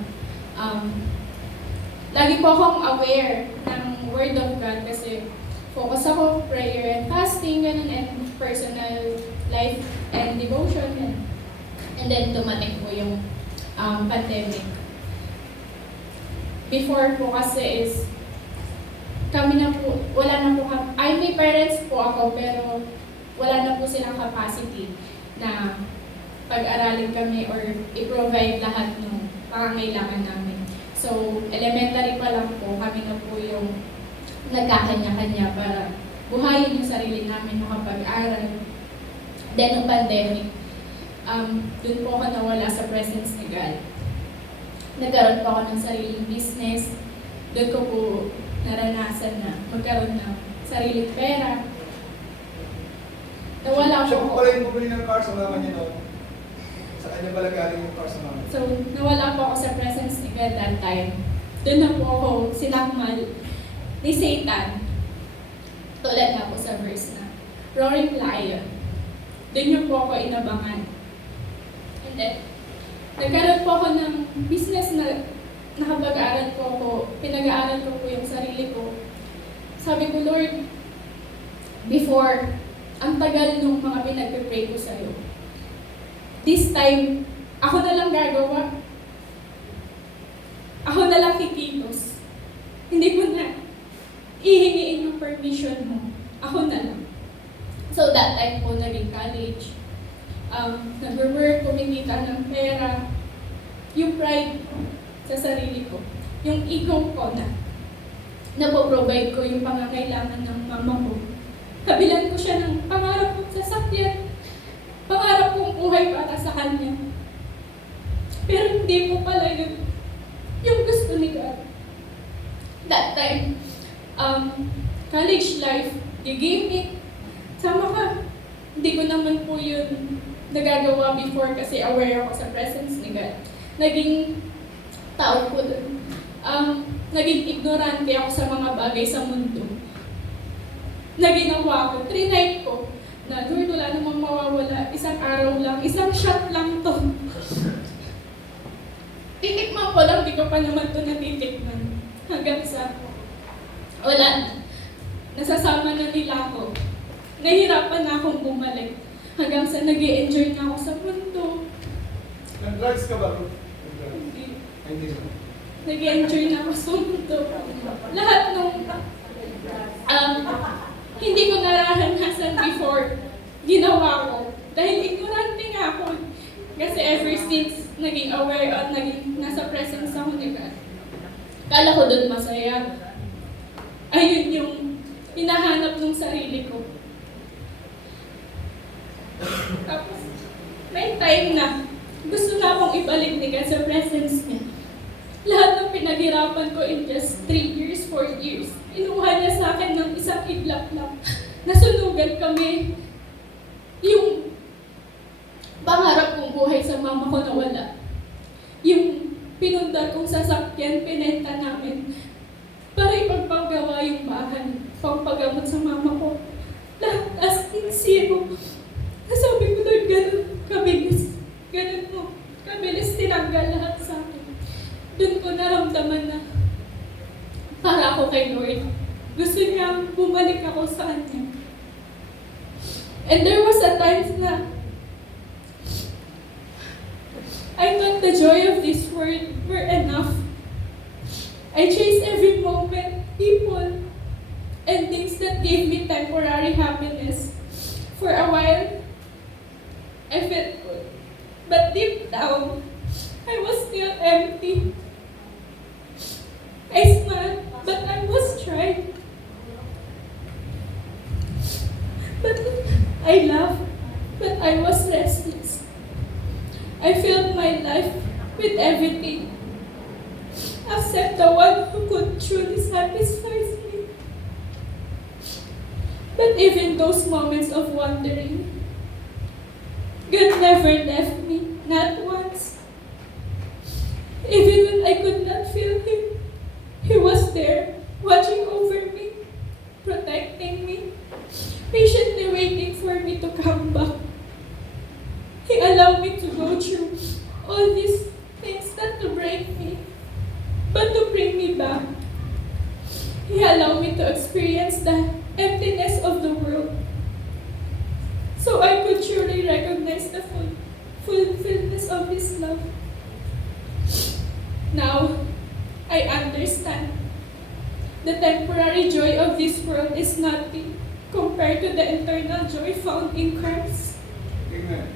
lagi po akong aware ng Word of God kasi focus ako, prayer and fasting, ganun, and personal life and devotion. And then, dumating po yung pandemic. Before po kasi is, kami na po, wala na po kami, may parents po ako, pero wala na po silang capacity na pag-aralin kami or i-provide lahat ng pangangailangan namin. So, elementary pa lang po, kami na po yung nagkakanya-kanya para buhayin yung sarili namin makapag-aral. Then, nung pandemic, dun po ako nawala sa presence ni God. Nagkaroon po ako ng sariling business. Doon ko po naranasan na magkaroon ng sariling pera. Nawala Siya po po ako. pala yung bumili ng car sa mama niya noon. Sa kanya pala galing yung car sa mama. So, nawala po ako sa presence ni God that time. Doon na po ako sinakmal ni Satan. Tulad na po sa verse na roaring lion. Doon niyo po ako inabangan. And then, nagkaroon po ako ng business na nakapag-aaral po ako, pinag-aaral ko po yung sarili ko. Sabi ko, Lord, before, ang tagal nung mga pinag-pray ko sa'yo. This time, ako na lang gagawa. Ako na lang kikilos. Hindi ko na ihingiin yung permission mo. Ako na lang. So that time po, naging college. Nag-work, kumikita ng pera. Yung pride sa sarili ko. Yung ego ko na napoprovide ko yung pangangailangan ng mama ko. Kabilan ko siya ng pangarap kong sasakyan. Pangarap kong buhay para sa kanya. Pero hindi po pala yun yung gusto ni God. That time, college life, they gave me, sama ka. Hindi ko naman po yun nagagawa before kasi aware ako sa presence ni God. Naging tao ko dun. Naging ignorante ako sa mga bagay sa mundo. Na ginawa ko, trinite ko, na Lord, wala namang mawawala, isang araw lang, isang shot lang to. Titikman ko lang, di ko pa naman to natitikman. Hanggang sa, wala na. Nasasama na nila ako. Nahirapan na akong bumalik. Hanggang sa nag-i-enjoy na ako sa mundo. Nag-drugs ka ba? Hindi. Hindi. Nag-enjoy na ako sa mundo. Lahat nung hindi ko naranasan before, ginawa ko. Dahil ignorante nga ako. Kasi ever since naging aware at naging nasa presence ako ni God, kala ko doon masaya. Ayun yung hinahanap ng sarili ko. Tapos, may time na gusto na akong ibalik ni God sa presence niya. Lahat ng pinaghirapan ko in just 3 years, 4 years, inuha niya sa akin ng isang iglap-lap. Nasunugan kami. Yung pangarap kong buhay sa mama ko nawala. Yung pinundar kong sa sasakyan, pinenta namin para ipagpagawa yung bahay, pangpagamot sa mama ko. Lahat as in zero. Sabi ko, Lord, ganun kabilis. Ganun mo. Kabilis tinanggal lahat sa akin. Doon ko naramdaman na para ako kay Lord. Gusto niya bumalik ako sa Kanya. And there was a time na I thought the joy of this world were enough. I chased every moment, people, and things that gave me temporary happiness. For a while, I felt good. But deep down, I was still empty. I smiled, but I was tried. But I laughed, but I was restless. I filled my life with everything, except the one who could truly satisfy me. But even those moments of wandering, God never left me, not once. Even when I could not feel Him, He was there, watching over me, protecting me, patiently waiting for me to come back. He allowed me to go through all these things, not to break me, but to bring me back. He allowed me to experience the emptiness of the world, so I could truly recognize the fulfillment of His love. Now, I understand. The temporary joy of this world is nothing compared to the eternal joy found in Christ. Amen.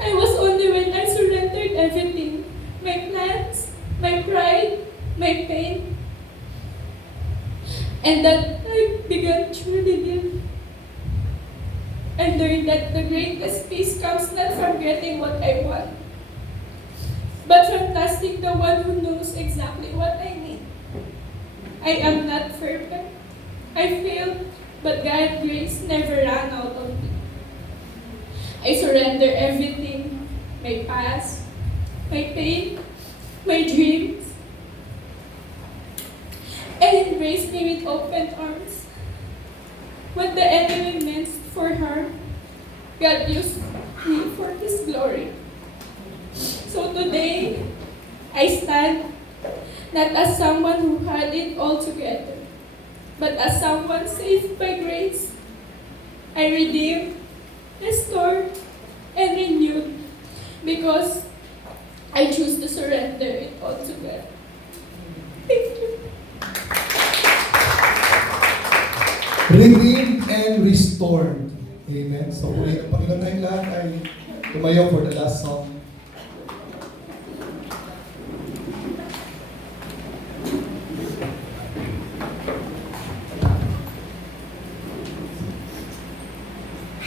I was only when I surrendered everything, my plans, my pride, my pain, and that I began truly live. I learned that the greatest peace comes not from getting what I want, but from trusting the one who knows exactly what I need. I am not perfect. I failed, but God's grace never ran out on me. I surrender everything, my past, my pain, my dreams, and embrace me with open arms. What the enemy meant for harm, God used me for His glory. So today, I stand not as someone who had it all together, but as someone saved by grace. I redeemed, restored, and renewed because I choose to surrender it all to God. Thank you. Redeemed and restored. Amen. So, uli ng Panginoon tayong lahat ay tumayo for the last song.